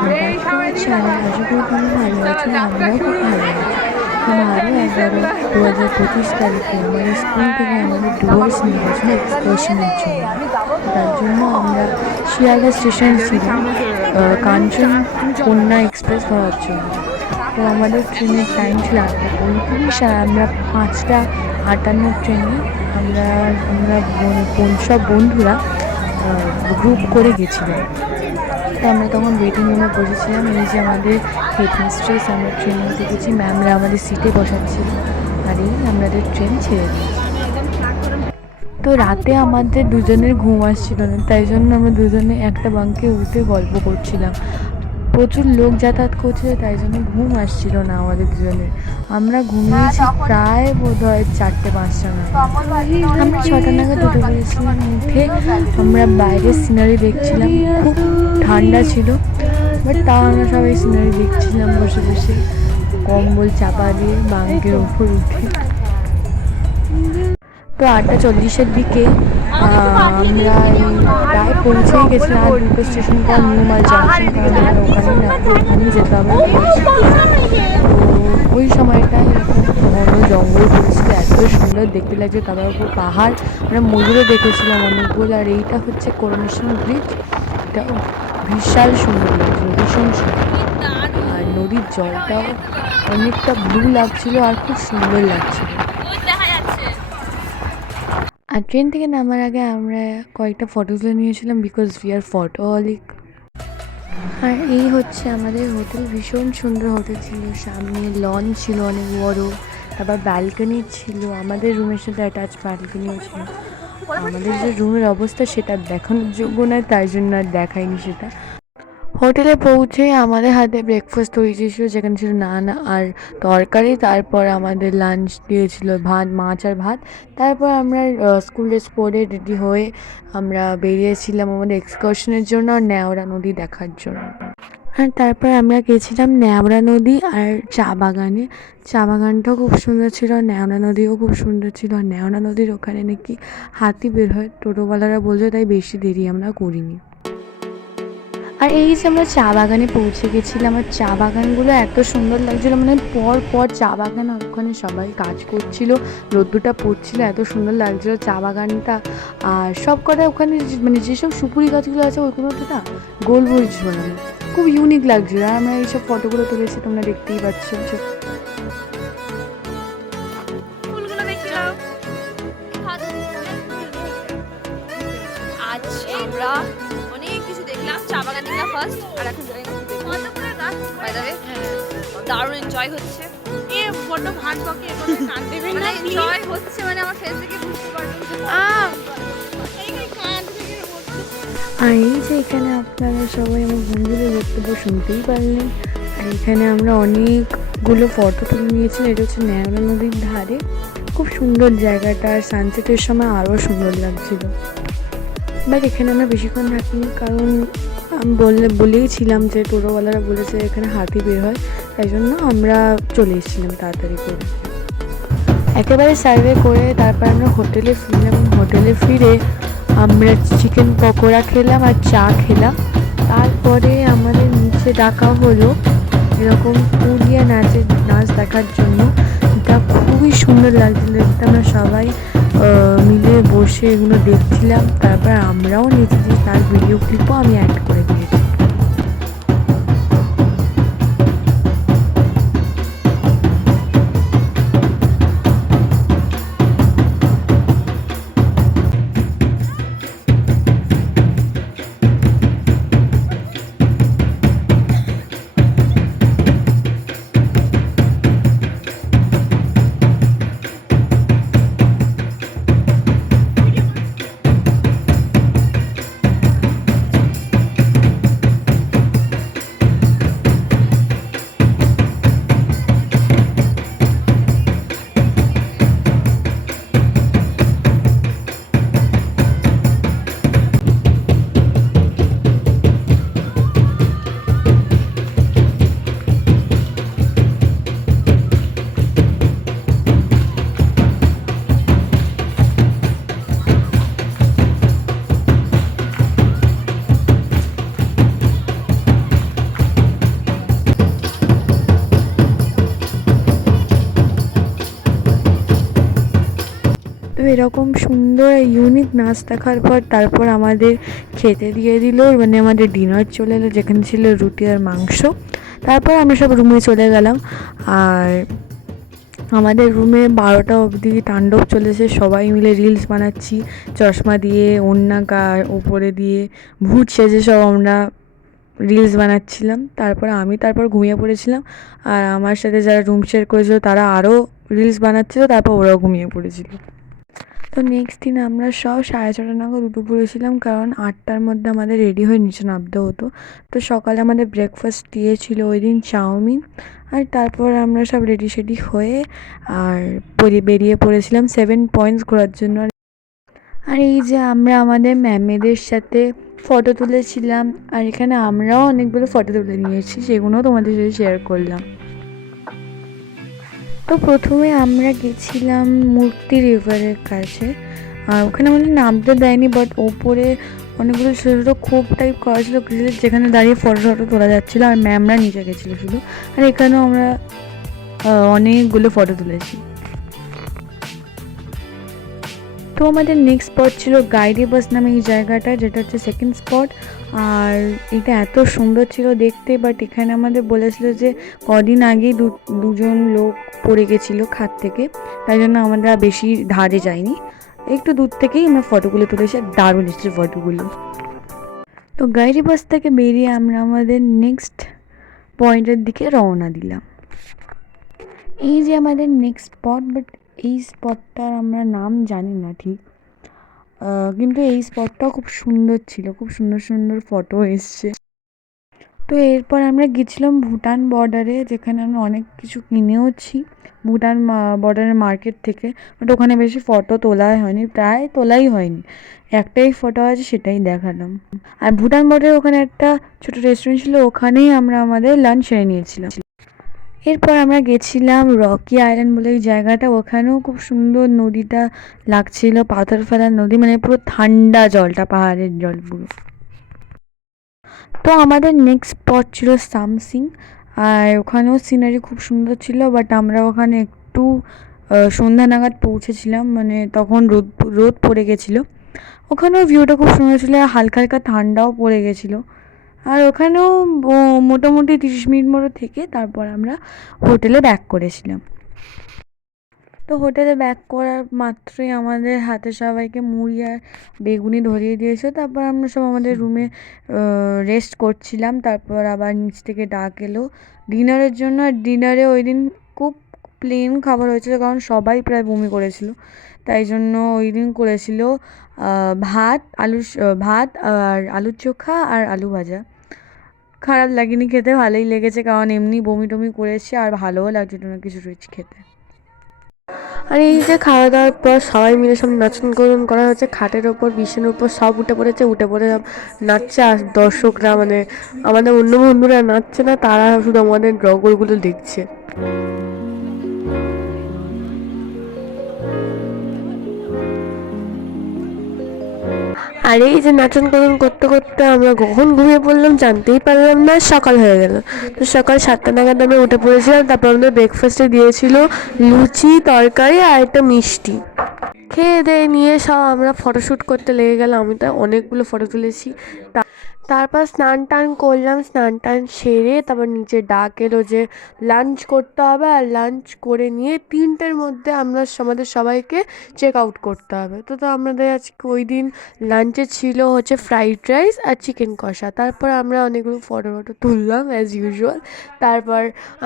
Back to our channel. আশা করি তুমি ভালো আছো, আমরাও খুব ভালো আছি। আরও 11/2025 তারিখে আমাদের স্কুল থেকে আমাদের ডুয়ার্স নিয়ে গেছিলো এক্সকারশনের জন্য। তার জন্য আমরা শিয়ালদা স্টেশন ছিলাম কাঞ্চন কন্যা এক্সপ্রেস ধরার জন্য। তো আমাদের ট্রেনের টাইম ছিল 8:35, আর আমরা 5:58 ট্রেনে আমরা সব বন্ধুরা গ্রুপ করে গেছিলাম। তো আমরা তখন ওয়েটিং রুমে বসেছিলাম। এই যে আমাদের হেডমিস্ট্রেস, আমরা ট্রেনে উঠে গেছি, ম্যামরা আমাদের সিটে বসাচ্ছিল, আর এই আমাদের ট্রেন ছেড়ে দিয়েছে। তো রাতে আমাদের দুজনের ঘুম আসছিল না, তাই জন্য আমরা দুজনে একটা বাঙ্কে উঠে গল্প করছিলাম। প্রচুর লোক যাতায়াত করছিল, তাই জন্য ঘুম আসছিল না আমাদের দুজনের। আমরা ঘুমিয়েছি প্রায় বোধহয় 4-5টা নাগাদ। আমরা 6টা নাগাদ উঠে পড়েছিলাম। উঠে আমরা বাইরের সিনারি দেখছিলাম, খুব ঠান্ডা ছিল, বাট তাও আমরা সবাই সিনারি দেখছিলাম বসে বসে, কম্বল চাপা দিয়ে বাঙ্কের ওপর উঠে। তো 8:40-এর দিকে আমরা প্রায় পৌঁছেই গেছিলাম। আর দুটো স্টেশন পর নিউমাল জাংশন, কারণ আমরা ওখানেই যেতে হবে। তো ওই সময়টায় ঘন জঙ্গল পড়েছিল, এত সুন্দর দেখতে লাগছে। তার উপর পাহাড়, আমরা ময়ূরও দেখেছিলাম অনেকগুলো। আর এইটা হচ্ছে করোনেশন ব্রিজ, এটা বিশাল সুন্দর লাগছিল, ভীষণ সুন্দর। আর নদীর জলটাও অনেকটা ব্লু লাগছিল আর খুব সুন্দর লাগছিল। আর ট্রেন থেকে নামার আগে আমরা কয়েকটা ফটো তুলে নিয়েছিলাম, বিকজ উই আর ফটোহলিক। আর এই হচ্ছে আমাদের হোটেল, ভীষণ সুন্দর হোটেল ছিল। সামনে লন ছিল অনেক বড়, তারপর ব্যালকনি ছিল, আমাদের রুমের সাথে অ্যাটাচ ব্যালকনিও ছিল। আমাদের যে রুমের অবস্থা সেটা দেখানোর যোগ্য নয়, তাই জন্য আর দেখাইনি সেটা। হোটেলে পৌঁছে আমাদের হাতে ব্রেকফাস্ট তৈরি ছিল, যেখানে ছিল নান আর তরকারি। তারপর আমাদের লাঞ্চ দিয়েছিল ভাত, মাছ আর ভাত। তারপর আমরা স্কুল ড্রেস পরে রেডি হয়ে আমরা বেরিয়েছিলাম আমাদের এক্সকারশনের জন্য আর নেওড়া নদী দেখার জন্য। আর তারপর আমরা গেছিলাম নেওড়া নদী আর চা বাগানে। চা বাগানটাও খুব সুন্দর ছিল, নেওড়া নদীও খুব সুন্দর ছিল। আর নেওড়া নদীর ওখানে নাকি হাতি বের হয়, টোটোওয়ালারা বলছে, তাই বেশি দেরি আমরা করিনি। আর এই যে আমরা চা বাগানে পৌঁছে গেছিলাম, আর চা বাগানগুলো এত সুন্দর লাগছিলো, মানে পর পর চা বাগান, আর ওখানে সবাই কাজ করছিল, রোদ্দুরটা পড়ছিল, এত সুন্দর লাগছিলো চা বাগানটা। আর সব কটা ওখানে মানে যেসব সুপুরি গাছগুলো আছে ওইগুলোতে না গোল গোল ঝোলানো, খুব ইউনিক লাগছিলো। আর আমরা এইসব ফটোগুলো তুলেছি, তোমরা দেখতেই পাচ্ছ। দারুণ এনজয় হচ্ছে, বড্ড ভাট বকে কান দেবে না, এনজয় হচ্ছে, মানে আমার ফেস থেকে বুঝতে পারবেন। আর এই যে এখানে আপনারা সবাই আমার বন্ধুদের বক্তব্য শুনতেই পারলেন। আর এখানে আমরা অনেকগুলো ফটো তুলে নিয়েছিলাম। এটা হচ্ছে নেওড়া নদীর ধারে, খুব সুন্দর জায়গাটা, আর সানসেটের সময় আরও সুন্দর লাগছিল। বাট এখানে আমরা বেশিক্ষণ থাকিনি, কারণ আমি বলেইছিলাম যে টোটোওয়ালারা বলেছে এখানে হাতি বের হয়, তাই জন্য আমরা চলে এসেছিলাম তাড়াতাড়ি করে। একেবারে সার্ভে করে তারপর আমরা হোটেলে ফিরলাম। হোটেলে ফিরে আমরা চিকেন পকোড়া খেলাম আর চা খেলাম। তারপরে আমাদের নিচে ডাকা হলো এরকম পুরুলিয়া নাচ দেখার জন্য। এটা খুবই সুন্দর লাগছিল দেখতে, আমরা সবাই মিলে বসে এগুলো দেখছিলাম। তারপর আমরাও নেচেছি, তার ভিডিও ক্লিপও আমি অ্যাড করে দিয়েছি। এরকম সুন্দর ইউনিক নাচ দেখার পর তারপর আমাদের খেতে দিয়ে দিল, মানে আমাদের ডিনার চলে এলো যেখানে ছিল রুটি আর মাংস। তারপর আমরা সব রুমে চলে গেলাম। আর আমাদের রুমে 12টা অবধি তাণ্ডব চলেছে, সবাই মিলে রিলস বানাচ্ছি চশমা দিয়ে, ওড়না ওপরে দিয়ে ভূত সেজে সব আমরা রিলস বানাচ্ছিলাম। তারপর ঘুমিয়ে পড়েছিলাম। আর আমার সাথে যারা রুম শেয়ার করেছিল তারা আরও রিলস বানাচ্ছিল, তারপর ওরাও ঘুমিয়ে পড়েছিল। তো নেক্সট দিন আমরা সব 6:30 নাগাদ উঠে পড়েছিলাম, কারণ 8টার মধ্যে আমাদের রেডি হয়ে নিচে নামতে হতো। তো সকালে আমাদের ব্রেকফাস্ট দিয়েছিল ওই দিন চাউমিন। আর তারপর আমরা সব রেডি সেডি হয়ে আর বেরিয়ে পড়েছিলাম 7 পয়েন্টস ঘোরার জন্য। আর এই যে আমরা আমাদের ম্যামেদের সাথে ফটো তুলেছিলাম, আর এখানে আমরাও অনেকগুলো ফটো তুলে নিয়েছি, সেগুলোও তোমাদের সাথে শেয়ার করলাম। তো প্রথমে আমরা গেছিলাম মূর্তি রিভারের কাছে, আর ওখানে আমাদের নামতে দেয়নি, বাট ওপরে অনেকগুলো ছোটো ছোটো খোপ টাইপ করা ছিল গ্রিলের, যেখানে দাঁড়িয়ে ফটো তোলা যাচ্ছিলো, আর ম্যামরা নিচে গেছিলো শুধু। আর এখানেও আমরা অনেকগুলো ফটো তুলেছি। তো আমাদের নেক্সট স্পট ছিল গাইডি বাস নামে এই জায়গাটা, যেটা হচ্ছে সেকেন্ড স্পট। আর এটা এত সুন্দর ছিল দেখতে, বাট এখানে আমাদের বলেছিল যে কদিন আগেই দুজন লোক পড়ে গেছিলো খাদ থেকে, তাই জন্য আমরা বেশি ধারে যাইনি, একটু দূর থেকেই আমরা ফটোগুলো তুলেছি। আর দারুণ এসেছে ফটোগুলো। তো গাইডি বাস থেকে বেরিয়ে আমরা আমাদের নেক্সট পয়েন্টের দিকে রওনা দিলাম। এই যে আমাদের নেক্সট স্পট, বাট এই স্পটটার আমরা নাম জানি না ঠিক, কিন্তু এই স্পটটাও খুব সুন্দর ছিল, খুব সুন্দর সুন্দর ফটো এসছে। তো এরপর আমরা গেছিলাম ভুটান বর্ডারে, যেখানে আমরা অনেক কিছু কিনেওছি ভুটান বর্ডারের মার্কেট থেকে, বাট ওখানে বেশি ফটো তোলাই হয়নি, প্রায় তোলাই হয়নি, একটাই ফটো আছে সেটাই দেখালাম। আর ভুটান বর্ডারে ওখানে একটা ছোটো রেস্টুরেন্ট ছিল, ওখানেই আমরা আমাদের লাঞ্চ সেরে নিয়েছিলাম। এরপর আমরা গেছিলাম রকি আইল্যান্ড বলে এই জায়গাটা, ওখানেও খুব সুন্দর নদীটা লাগছিল, পাথর ফেলার নদী, মানে পুরো ঠান্ডা জলটা, পাহাড়ের জল পুরো। তো আমাদের নেক্সট স্পট ছিল সামসিং, আর ওখানেও সিনারি খুব সুন্দর ছিল, বাট আমরা ওখানে একটু সন্ধ্যা নাগাদ পৌঁছেছিলাম, মানে তখন রোদ পড়ে গেছিলো। ওখানেও ভিউটা খুব সুন্দর ছিল, হালকা হালকা ঠান্ডাও পড়ে গেছিলো। আর ওখানেও মোটামুটি 30 মিনিট মতো থেকে তারপর আমরা হোটেলে ব্যাক করেছিলাম। তো হোটেলে ব্যাক করার মাত্রই আমাদের হাতে সবাইকে মুড়ি আর বেগুনি ধরিয়ে দিয়েছে। তারপর আমরা সব আমাদের রুমে রেস্ট করছিলাম। তারপর আবার নিচ থেকে ডাক এলো ডিনারের জন্য। আর ডিনারে ওই দিন খুব প্লেন খাবার হয়েছিল, কারণ সবাই প্রায় বমি করেছিল, তাই জন্য ওই দিন করেছিল ভাত আর আলুর চোখা আর আলু ভাজা। খারাপ লাগেনি খেতে, ভালোই লেগেছে, কারণ এমনি বমি টমি করেছে আর ভালোও লাগছিল না কিছু রিচ খেতে। আর এই যে খাওয়া দাওয়ার পর সবাই মিলে সব নাচন করা হচ্ছে খাটের ওপর, বিছানার উপর সব উঠে পড়ে সব নাচছে। আর দর্শকরা, মানে আমাদের অন্য বন্ধুরা নাচছে না, তারা শুধু আমাদের ড্রগরগুলো দেখছে। আর এই যে নাচন করতে করতে আমরা কখন ঘুমিয়ে পড়লাম জানতেই পারলাম না, সকাল হয়ে গেল। তো সকাল 7টা নাগাদ আমরা উঠে পড়েছিলাম। তারপর আমাদের ব্রেকফাস্টে দিয়েছিল লুচি, তরকারি আর একটা মিষ্টি। খেয়ে দিয়ে নিয়ে সব আমরা ফটোশ্যুট করতে লেগে গেলাম। আমি তো অনেকগুলো ফটো তুলেছি। তারপর স্নান টান করলাম, স্নান টান সেরে তারপর নিচে ডাক এলো যে লাঞ্চ করতে হবে। আর লাঞ্চ করে নিয়ে 3টের মধ্যে আমাদের সবাইকে চেক আউট করতে হবে। তো আমাদের আজকে ওই দিন লাঞ্চে ছিল হচ্ছে ফ্রাইড রাইস আর চিকেন কষা। তারপর আমরা অনেকগুলো ফটো তুললাম অ্যাজ ইউজুয়াল। তারপর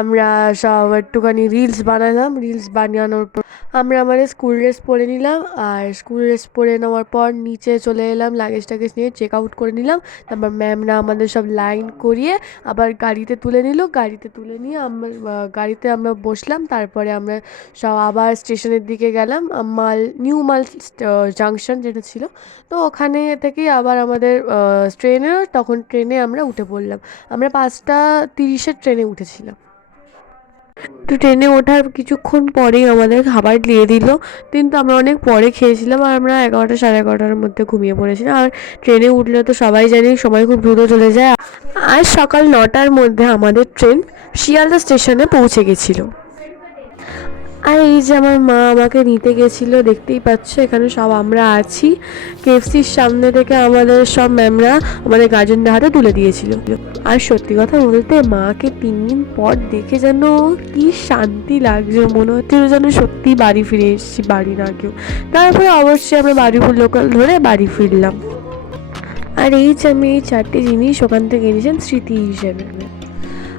আমরা সব একটুখানি রিলস বানালাম। রিলস বানানোর পর আমরা আমাদের স্কুল ড্রেস পরে নিলাম। আর স্কুল ড্রেস পরে নেওয়ার পর নিচে চলে এলাম, লাগেজ টাগেজ নিয়ে চেক আউট করে নিলাম। তারপর ম্যামরা আমাদের সব লাইন করিয়ে আবার গাড়িতে তুলে নিল। গাড়িতে তুলে নিয়ে গাড়িতে আমরা বসলাম। তারপরে আমরা সব আবার স্টেশনের দিকে গেলাম, নিউ মাল জাংশন যেটা ছিল। তো ওখানে থেকেই আবার আমাদের ট্রেনে আমরা উঠে পড়লাম। আমরা 5টা 30-এর ট্রেনে উঠেছিলাম। তো ট্রেনে ওঠার কিছুক্ষণ পরেই আমাদের খাবার দিয়ে দিল, কিন্তু আমরা অনেক পরে খেয়েছিলাম। আর আমরা 11টা 11:30-এর মধ্যে ঘুমিয়ে পড়েছিলাম। আর ট্রেনে উঠলে তো সবাই জানি সময় খুব দ্রুত চলে যায়। আর সকাল 9টার মধ্যে আমাদের ট্রেন শিয়ালদা স্টেশনে পৌঁছে গেছিলো। আর এই যে আমার মা আমাকে নিতে গেছিলো, দেখতেই পাচ্ছ এখানে সব আমরা আছি। কেএফসির সামনে থেকে আমাদের সব ম্যামরা আমাদের গার্জেনদের হাতে তুলে দিয়েছিল। আর সত্যি কথা বলতে মাকে 3 দিন পর দেখে যেন কি শান্তি লাগছে, মনে হচ্ছিল যেন সত্যি বাড়ি ফিরে এসেছি, বাড়ি না কেউ। তারপরে অবশ্যই আমরা বারুইপুর লোকাল ধরে বাড়ি ফিরলাম। আর এই যে আমি এই 4টে জিনিস ওখান থেকে এনেছিলাম স্মৃতি হিসেবে।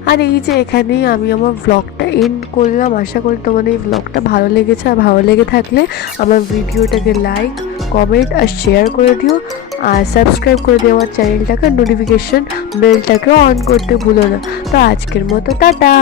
আর এই যে এখানেই আমি আমার ব্লগটা এন্ড করলাম। আশা করি তোমাদের এই ব্লগটা ভালো লেগেছে। আর ভালো লেগে থাকলে আমার ভিডিওটাকে লাইক, কমেন্ট আর শেয়ার করে দিও। আর সাবস্ক্রাইব করে দিও আমার চ্যানেলটাকে, নোটিফিকেশন বেলটাকেও অন করতে ভুলো না। তো আজকের মতো টাটা।